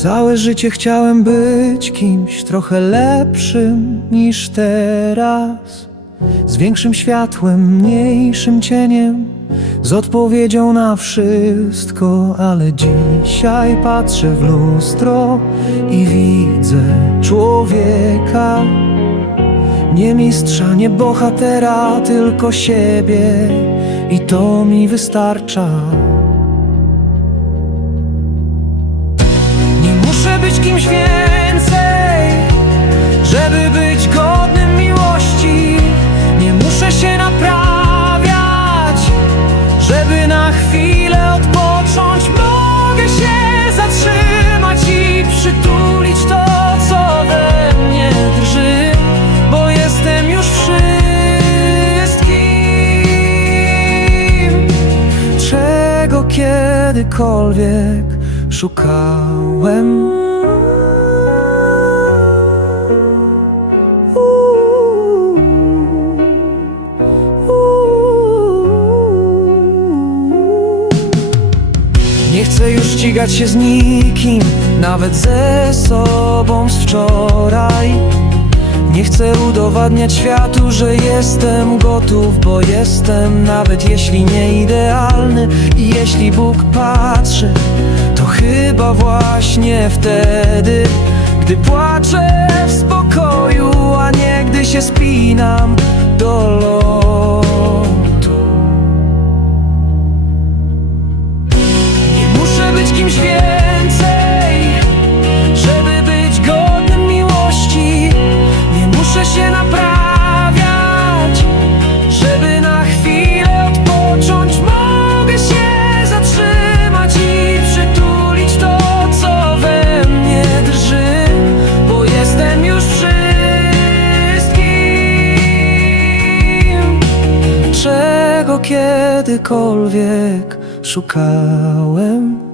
Całe życie chciałem być kimś trochę lepszym niż teraz. Z większym światłem, mniejszym cieniem, z odpowiedzią na wszystko, ale dzisiaj patrzę w lustro i widzę człowieka. Nie mistrza, nie bohatera, tylko siebie i to mi wystarcza. Kimś więcej, żeby być godnym miłości. Nie muszę się naprawiać, żeby na chwilę odpocząć. Mogę się zatrzymać i przytulić to, co we mnie drży, bo jestem już wszystkim, czego kiedykolwiek szukałem. Chcę już ścigać się z nikim, nawet ze sobą z wczoraj. Nie chcę udowadniać światu, że jestem gotów, bo jestem, nawet jeśli nie idealny. I jeśli Bóg patrzy, to chyba właśnie wtedy, gdy płaczę w spokoju, a nie gdy się spinam kiedykolwiek szukałem.